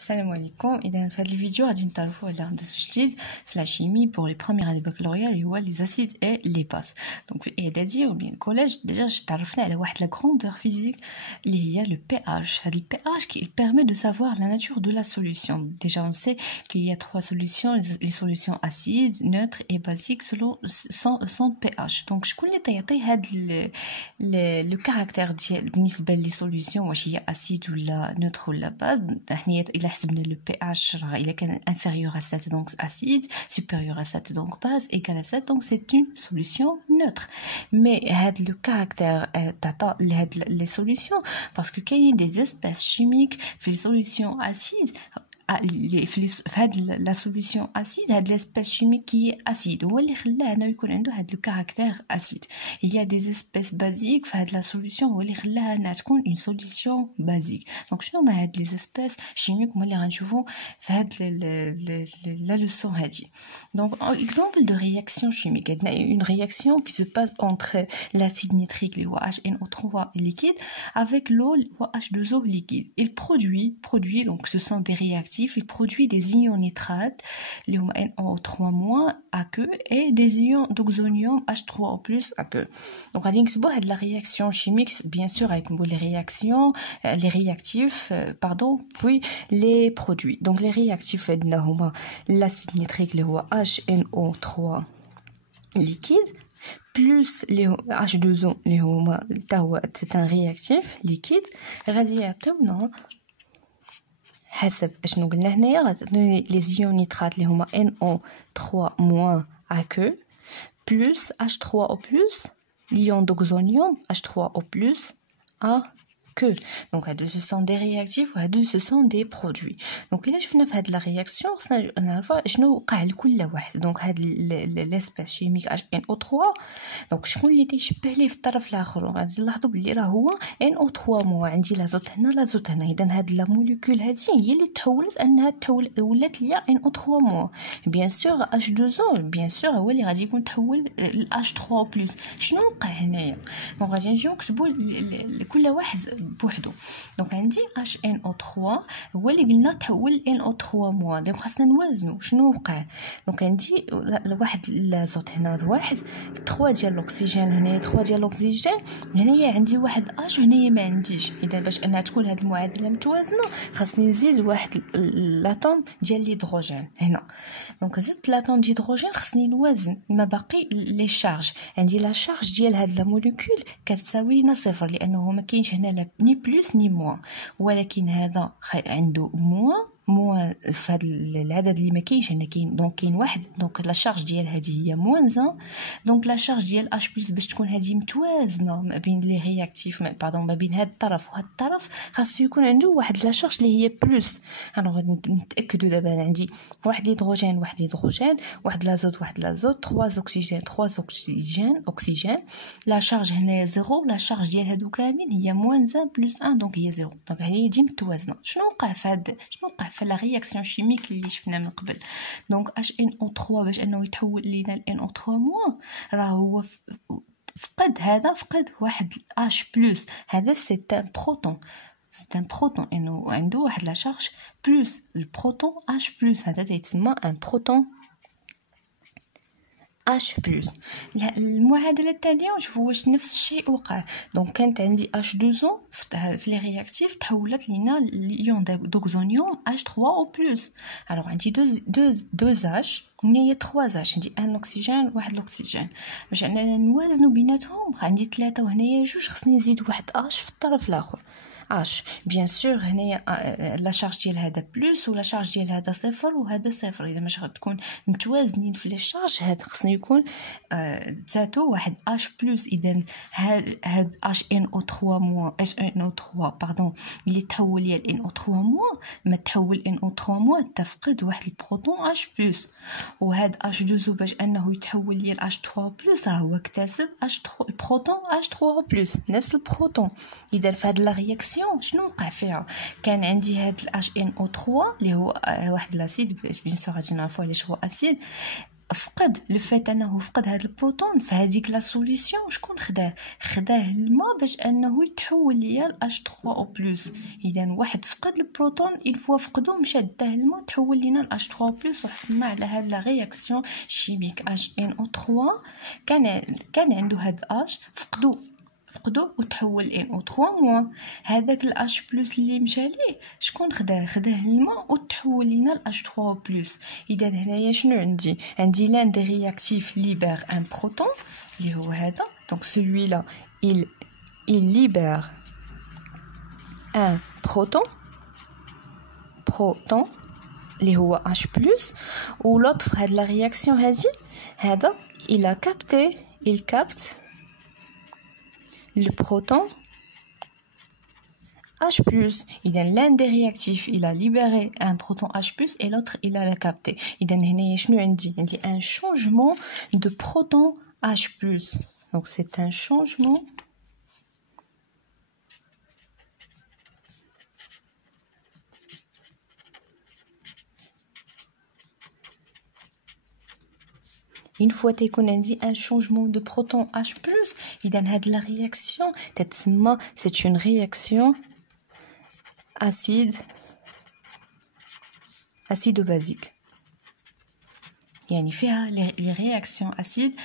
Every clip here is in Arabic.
السلام عليكم. اذا في هذا الفيديو غادي نتعرفوا على درس جديد في لا شيمي بور لي بروميير اني بكالوريا اللي هو لي زاسيد اي لي باس. دونك في الاعدادي و بين الكوليج ديجا تعرفنا على واحد لا غروندور فيزيك اللي هي لو بي اش. هذا البي اش كي permet de savoir la nature de la solution. Déjà on sait qu'il y a trois solutions, les solutions acides, neutres et basiques selon son pH. donc شكون اللي تيعطي هاد لو كاركتير ديال بالنسبه لي سوليوشن واش هي اسيد ولا نوتر ولا باز. حنا الا حسبنا لو بي اش راه الا كان inférieur à 7 donc acide, supérieur à 7 donc base, égal à 7 donc c'est une solution neutre. mais هاد لو كاركتير تعطى لهاد لي سوليوشن باسكو كاينين دي espèces chimiques في لي سوليوشن اسيد. في هاد لا سوليوشن اسيد هاد لاسبيس شيميك كي اسيد هو اللي خلاه انه يكون عنده هاد لو كاركتير اسيد. هي دي اسبيس بازيك في هاد لا سوليوشن هو اللي خلاها انها تكون اون سوليوشن بازيك. دونك شنو هما هاد لي اسبيس شيميك هما اللي غنشوفو في هاد لا لوسون هادي. دونك اكزامبل دو رياكسيون شيميك عندنا اون رياكسيون qui se passe entre l'acide nitrique اللي هو HNO3 liquide avec l'eau H2O liquide. il produit donc ce sont des réactifs. il produit des ions nitrates اللي هما NO3- aqueux et des ions d'oxonium H3O+ aqueux. donc غادي نكتبوا هاد لا رياكسيون شيميك bien sûr avec les réactions les réactifs puis les produits. donc les réactifs عندنا هما l'acide nitrique اللي هو HNO3 liquide plus les H2O اللي هما حتى هو c'est un réactif liquide غادي يعطيونا حسب اشنو قلنا هنايا غتعطيوني لي زيون نيترات اللي هما NO3- aqueux plus H3O+ l'ion d'oxonium H3O+ aqueux. donc هادو ce sont des réactifs وهادو ce sont des produits. donc الا شفنا في هاد لا رياكسيون خصنا نعرفوا شنو وقع لكل واحد. donc هاد لاسبيس شيميك NO3 دونك شكون اللي تيشبه ليه في الطرف الاخر. غادي نلاحظوا بلي راه هو NO3- عندي لازوت هنا لازوت هنا. اذا هاد لا موليكول هادي هي اللي تحولت انها ولات ليا NO3- بيان سور H2O بيان سور هو اللي غادي يكون تحول ل H3O+. شنو وقع هنايا؟ دونك غادي نجيو نكتبوا كل واحد بوحدو. دونك عندي HNO3 هو اللي قلنا تحول NO3- دونك خاصنا نوازنوا شنو وقع. دونك عندي واحد لازوت هنا واحد 3 ديال الاكسجين هنايا 3 ديال الاكسجين هنايا عندي واحد اش وهنايا ما عنديش. اذا باش انها تكون هاد المعادله متوازنه خاصني نزيد واحد لاتوم ديال الهيدروجين هنا. دونك زدت لاتوم ديال الهيدروجين خاصني نوازن ما باقي لي شارج. عندي لا شارج ديال هاد لا موليكول كتساوي لنا صفر لانه ما كاينش هنا لا ني بلس ني موان. ولكن هذا عنده موان في هذا العدد اللي ما كاينش هنا كاين. دونك كاين واحد. دونك لا شارج ديال هذه هي -1. دونك لا شارج ديال H+ باش تكون هذه متوازنه ما بين لي رياكتيف ما بين هذا الطرف وهذا الطرف خاصو يكون عنده واحد لا شارج اللي هي بلس. الوغ نتاكدوا دابا انا عندي واحد هيدروجين واحد لازوت 3 اكسجين لا شارج هنايا 0. لا شارج ديال هادو كاملين هي -1 + 1 دونك هي 0. دونك هي دي متوازنه. شنو وقع في لا رياكسيون شيميك اللي شفنا من قبل؟ دونك HNO3 باش انه يتحول لينا ل NO3- راه هو فقد واحد H+. هذا سي ان بروتون انه عنده واحد لا شارج بلس البروتون H+. هذا تيتسمى ان بروتون H+. المعادله التاليه نشوفوا واش نفس الشيء وقع. دونك كانت عندي H2O في لي رياكتيف تحولت لينا ليون دوكسونيوم H3O+. الوغ عندي دو H هنايا 3 H عندي ان اكسجين واحد الاكسجين. باش اننا نوازنوا بيناتهم عندي 3 وهنايا 2 خصني نزيد واحد H في الطرف الاخر اش. بيان سور هنايا لا شارج ديال هذا بلس ولا شارج ديال هذا صفر وهذا صفر. اذا باش غتكون متوازنين في لي شارج هذا خصني يكون ذاتو واحد H+. اذا هاد HNO3- اللي تحول ليا ل NO3- ما تحول NO3- تفقد واحد البروتون H+. وهاد H2O باش انه يتحول ليا ل H3+ راه هو اكتسب البروتون H3+ نفس البروتون. اذا في هاد لا رياكسيون شنو وقع فيها؟ كان عندي هاد HNO3 اللي هو واحد لاسيد بيان سور غادي نعرفوا علاش هو اسيد. فقد لو فات انه فقد هذا البروتون فهذيك لا سوليسيون شكون خداه الماء باش انه يتحول ليا ل H3O+. اذا واحد فقد البروتون الفوا فقدو مشى داه الماء تحول لينا ل H3O+ وحصلنا على هاد لا رياكسيون شيميك HNO3. كان عنده هاد H فقدو وتحول NO3 موان. هذاك ال H+ اللي مشى ليه شكون خداه الماء وتحول لينا ل H3O+. اذا هنايا شنو عندي لان دي رياكتيف ليبر ان بروتون اللي هو هذا. دونك celui là il libère un proton اللي هو H+, و l'autre هاد لا رياكسيون هذا il capte le proton H+. إذا l'un des réactifs il a libéré un proton H+ et l'autre il a capté. إذا هنايا شنو عندي un changement de proton H+. Donc c'est un changement une fois qu'on a dit un changement de proton H+, إذا هاد la réaction تتسمى c'est une réaction acido-basique. يعني فيها les réactions acides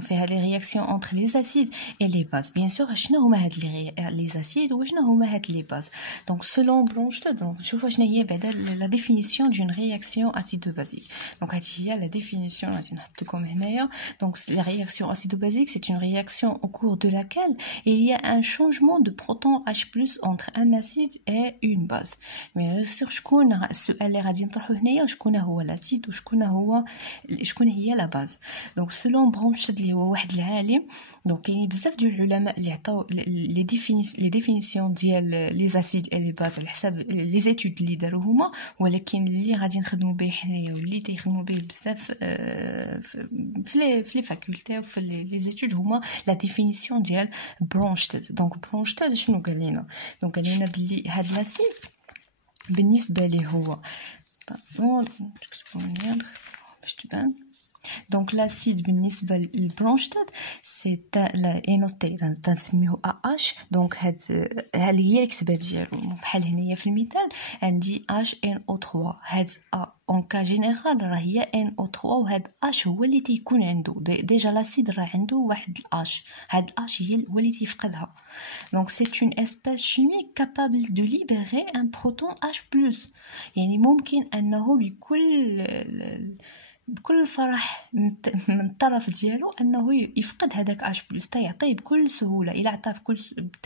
فيها les réactions entre les acides et les bases. Bien sûr شنو هما هاد les acides وشنو هما هاد les bases. Donc selon Bronsted نشوفوا شنو هي بعدا la définition d'une réaction acido-basique. Donc هذه هي la définition غادي نحط لكم هنايا. Donc la réaction acido-basique c'est une réaction au cours de laquelle il y a un changement de proton H+ entre un acide et une base. Mais sur شكون السؤال اللي غادي نطرحوه هنايا شكون هو l'acide وشكون هي لا باز. دونك سولون برونشد اللي هو واحد العالم. دونك كاينين بزاف ديال العلماء اللي عطاو لي ديفينيسيون ديال لي زاسيد اي لي باز على حساب لي زيتود اللي داروا هما، ولكن اللي غادي نخدموا به حنايا واللي تيخدموا به بزاف في لي فاكولتي وفي لي زيتود هما لا ديفينيسيون ديال برونشد. دونك برونشد شنو قال لنا؟ دونك قال لنا بلي هاد لاسيد بالنسبه ليه هو donc l'acide بالنسبة للبرونشتاد سي انوتي تنسميوه AH. دونك هاد هي الكتابة ديالو بحال هنايا في المثال عندي HNO3. هاد اون كا جينيرال راه هي NO3 وهاد H هو اللي تيكون عنده ديجا لاسيد راه عنده واحد الH. هاد الH هو اللي تيفقدها. دونك سي اون اسبيس شيميك كابابل دو ليبيري ان بروتون H+. يعني ممكن انه بكل فرح من الطرف ديالو انه يفقد هذاك H+ تيعطيه بكل سهوله. الا عطاه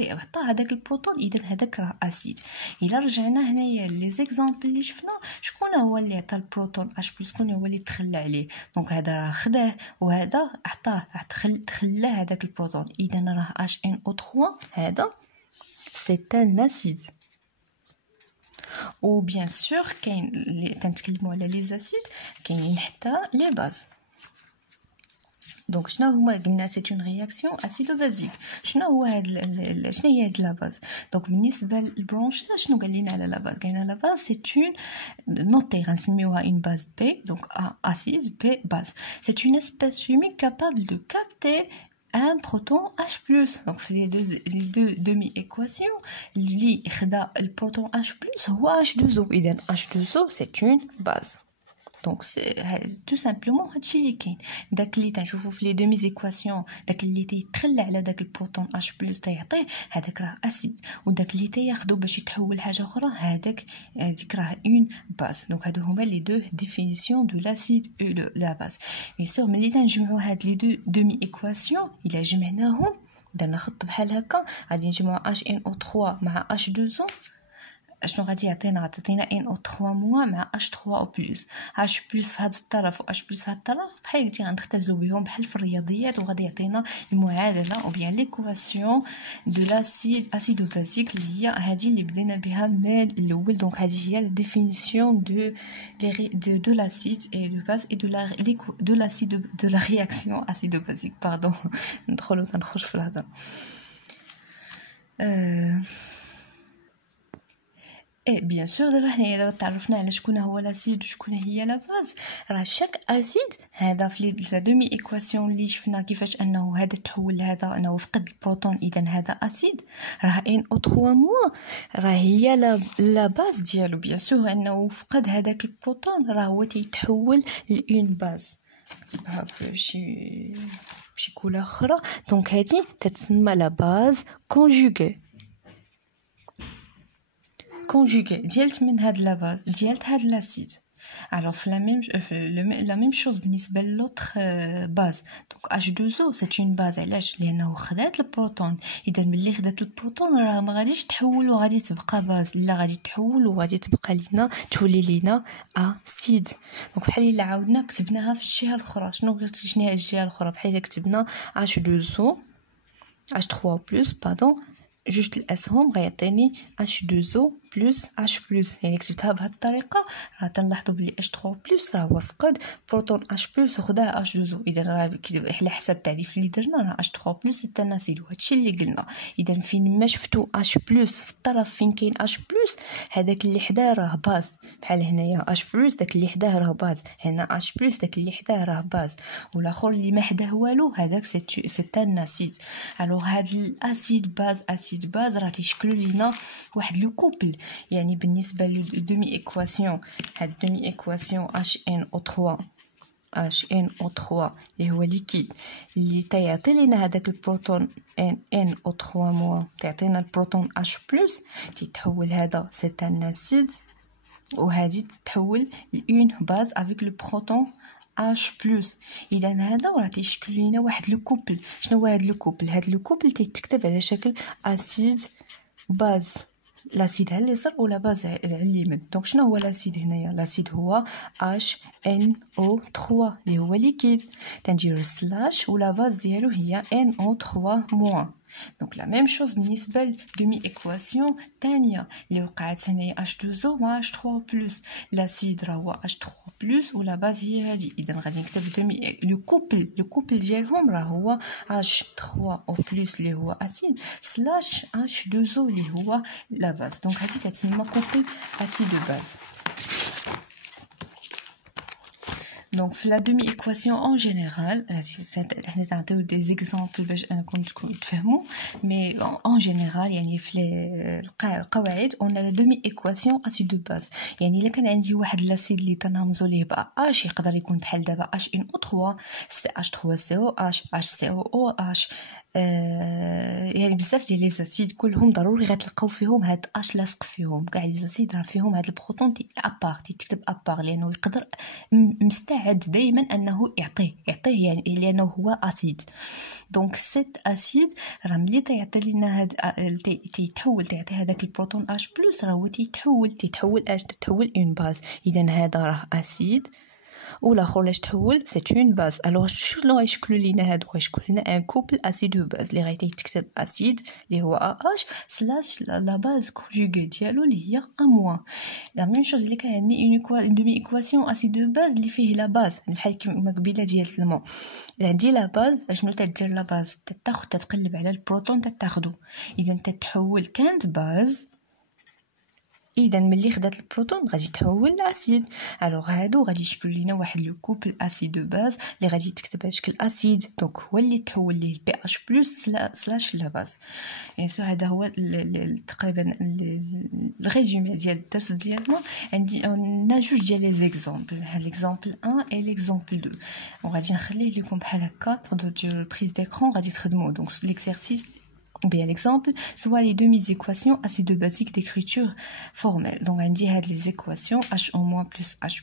عطاه هذاك البروتون اذا هذاك راه اسيد. الا رجعنا هنايا لي زيكزامبل اللي شفنا شكون هو اللي عطى البروتون H+؟ شكون هو اللي تخلى عليه؟ دونك هذا راه خداه وهذا عطاه تخلى هذاك البروتون. اذا راه HNO3 هذا سي ان اسيد. و بيان سور كاين اللي تنتكلموا على لي زاسيد كاينين حتى لي باز. دونك شنو هما؟ قلنا سي اون رياكسيون اسيدو بازيك. شنو هو شنو هي هاد لا باز؟ دونك بالنسبه للبرونش شنو قال لنا على لا باز؟ قال لنا لا باز سي اون نوتي غنسميوها اون باز بي. دونك اسيد بي باز سي اون اسبيس شيميك كابابل دو كابتي un proton H+. Donc في les deux demi-équations اللي خدا البروتون H+ هو H2O. إذا H2O c'est une base. دونك تو سامبلومون هادشي اللي كاين. داك اللي تنشوفو في لي دومي زيكواسيون داك اللي تيتخلى على داك البروتون H+ تيعطيه هذاك راه اسيد، وداك اللي تياخدو باش يتحول حاجه اخرى هذيك راه اون باز. دونك هادو هما لي دو ديفينيسيون دو لاسيد او لا باز. بيان سور ملي تنجمعوا هاد لي دو دومي ايكواسيون الا جمعناهم درنا خط بحال هكا غادي نجمعوا HNO3 مع H2O شنو غادي يعطينا NO3- مع H3O+. H+ في هذا الطرف و H+ في هذا الطرف بحال قلتي غنختزلوا بهم بحال في الرياضيات وغادي يعطينا المعادله او بيان ليكواسيون دو لاسيد اسيدو بازيك اللي هي هذه اللي بدينا بها من الاول. دونك هذه هي لا ديفينيسيون دو لاسيد اي دو باز اي دو لاسيد دو لا رياكسيون اسيدو بازيك. باردون تنخرج في الهضره. اي بيان سور دابا حنايا تعرفنا على شكون هو لاسيد وشكون هي لا باز. راه شاك اسيد هذا في لا دومي ايكواسيون اللي شفنا كيفاش انه هذا تحول لهذا انه فقد البروتون، اذا هذا اسيد. راه ان او 3 موا راه هي لا باز ديالو. بيان سور انه فقد هذاك البروتون راه هو تيتحول لأون باز. نكتبها بشي كولور اخرى. دونك هذه تتسمى لا باز كونجوغي. كونجوغي ديالت من هاد لا باز ديالت هاد لاسيد. alors la même chose بالنسبه للوتر باز. دونك H2O c'est une base. علاش؟ لانه خدات البروتون. اذا ملي خدات البروتون راه ما غاديش تحول وغادي تبقى باز، لا غادي تحول وغادي تبقى لينا تولي لينا اسيد. دونك بحال الا عاودنا كتبناها في الجهه الاخرى. شنو هي الجهه الاخرى؟ بحال الا كتبنا H2O H3+ باردون جوج الاسهم غيعطيني H2O بلس H+. يعني كتبتها بهذه الطريقه راه تنلاحظوا بلي H3+ راه هو فقد بروتون H+ وخداه H2O. اذا راه على حسب التعريف اللي درنا راه H3+ حتى ناسيد. وهادشي اللي قلنا. اذا فين ما شفتوا H+ في الطرف فين كاين H+، هذاك اللي حداه راه باز. بحال هنايا H+ داك اللي حداه راه باز، هنا H+ داك اللي حداه راه باز، والاخر اللي ما حداه والو هذاك سي ناسيد. الوغ هاد الاسيد باز راه تيشكلوا لينا واحد لو كوبل. يعني بالنسبه للدومي ايكواسيون، هاد الدومي ايكواسيون HNO3 اللي هو ليكيد اللي تيعطي لينا هذاك البروتون NO3 موا تعطينا البروتون H+، تيتحول هذا سي ان اسيد وهذه تتحول لأون باز افيك لو بروتون H+. اذا هذا راه تيشكل لينا واحد لو كوبل. شنو هو هذا لو كوبل؟ هذا لو كوبل تيتكتب على شكل اسيد باز. لاسيد على اليسار ولا باز على اليمين. دونك شنو هو لاسيد هنايا؟ لاسيد هو HNO3 اللي هو ليكيد. تنديرو سلاش ولا باز ديالو هي NO3-. دونك لا ميم شوز بالنسبه لدومي ايكواسيون الثانيه اللي وقعت هنايا H2O مع H3+. لاسيد راه هو H3+ ولا باز هي هذه. اذا غادي نكتب دومي لو كوبل ديالهم راه هو H3O+ اللي هو اسيد سلاش H2O اللي هو لا باز. دونك هذه تتسمى كوبل اسيد باز. دونك في لا دومي ايكواسيون اون جينيرال حنا نعطيو دي زيكزامبل باش انكم تفهموا. مي اون جينيرال يعني في القواعد اون لا دومي ايكواسيون اسيد باز. يعني الا كان عندي واحد لاسيد اللي تنرمزو ليه ب H يقدر يكون بحال دابا HNO3 H3COH HCOOH. يعني بزاف ديال لي زاسيد كلهم ضروري غتلقاو فيهم هاد اش لاصق فيهم. كاع لي زاسيد راه فيهم هاد البروتون ابار تكتب ابار لانه يقدر مستعد دائما انه يعطيه يعني لانه هو اسيد. دونك سيت اسيد راه ملي تيعطي لنا هاد تيتحول تعطي هذاك البروتون H+ راه هو تيتحول اون باز. اذا هذا راه اسيد والاخر لاش تحول سي اون باز. الوغ شنو غيشكلوا لينا هادو؟ غيشكلوا لنا ان كوبل اسيد باز اللي غيتكتب اسيد اللي هو AH سلاش لا باز كونجوغي ديالو اللي هي A-. لا ميم شوز اللي كان عندي اون دومي ايكواسيون اسيد باز اللي فيه لا باز بحال كيما قبيله ديال الماء. عندي لا باز شنو تدير لا باز؟ تتقلب على البروتون تاخذو. اذا تتحول كانت باز. اذا ملي خدات البروتون غادي تحول لاسيد. الوغ هادو غادي يشكلوا لينا واحد لو كوبل اسيد باز اللي غادي تكتب على شكل اسيد. دونك هو اللي تحول ليه بي H+ سلاش لا باز. يعني سو هذا هو تقريبا الريزومي ديال الدرس ديالنا. عندي جوج ديال لي زيكزامبل. هاد ليكزامبل 1 اي ليكزامبل 2 وغادي نخليه لكم بحال هكا تقدروا ديروا بريز ديكرون غادي تخدموا. دونك ليكزارسيس bien l'exemple soit les demi-équations acido-basiques d'écriture formelle. Donc on dit les équations H1- plus H+,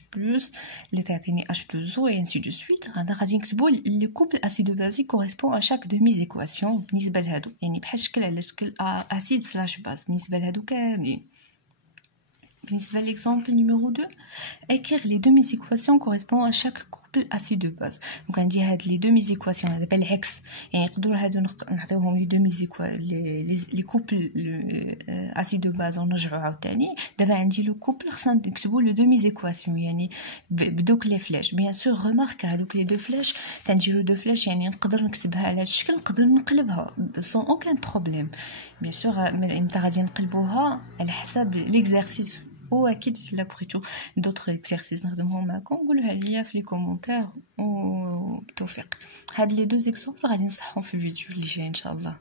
les تعطيني H2O et ainsi de suite. غادي نكتبوا le couple acido-basique correspond à chaque demi-équation بالنسبه لهادو. يعني بحال شكل على شكل acide slash base بالنسبه لهادو كاملين. بالنسبه l'exemple numéro 2, écrire les demi-équations correspond à chaque couple كوبل اسيد دو باز. دونك عندي هاد لي دو ميزيكواسيون هذا بالعكس، يعني نقدروا هادو نعطيوهم لي دو ميزيكوا لي كوبل اسيد دو باز ونرجعوا عاوتاني. دابا عندي لو كوبل خصنا نكتبوا لو دو ميزيكواسيون يعني بدوك لي فلاش. بيان سور ريمارك هادوك لي دو فلاش تنديروا دو فلاش يعني نقدر نكتبها على هاد الشكل، نقدر نقلبها سون اوكان بروبليم. بيان سور متى غادي نقلبوها على حساب ليكزارسيس، واكيد الا بغيتو دوطخ اكسرسيس نخدمهم معكم قولوها ليا في لي كومونتير. وبالتوفيق. هاد لي دو زيكزامبل غادي نصحهم في الفيديو اللي جاي ان شاء الله.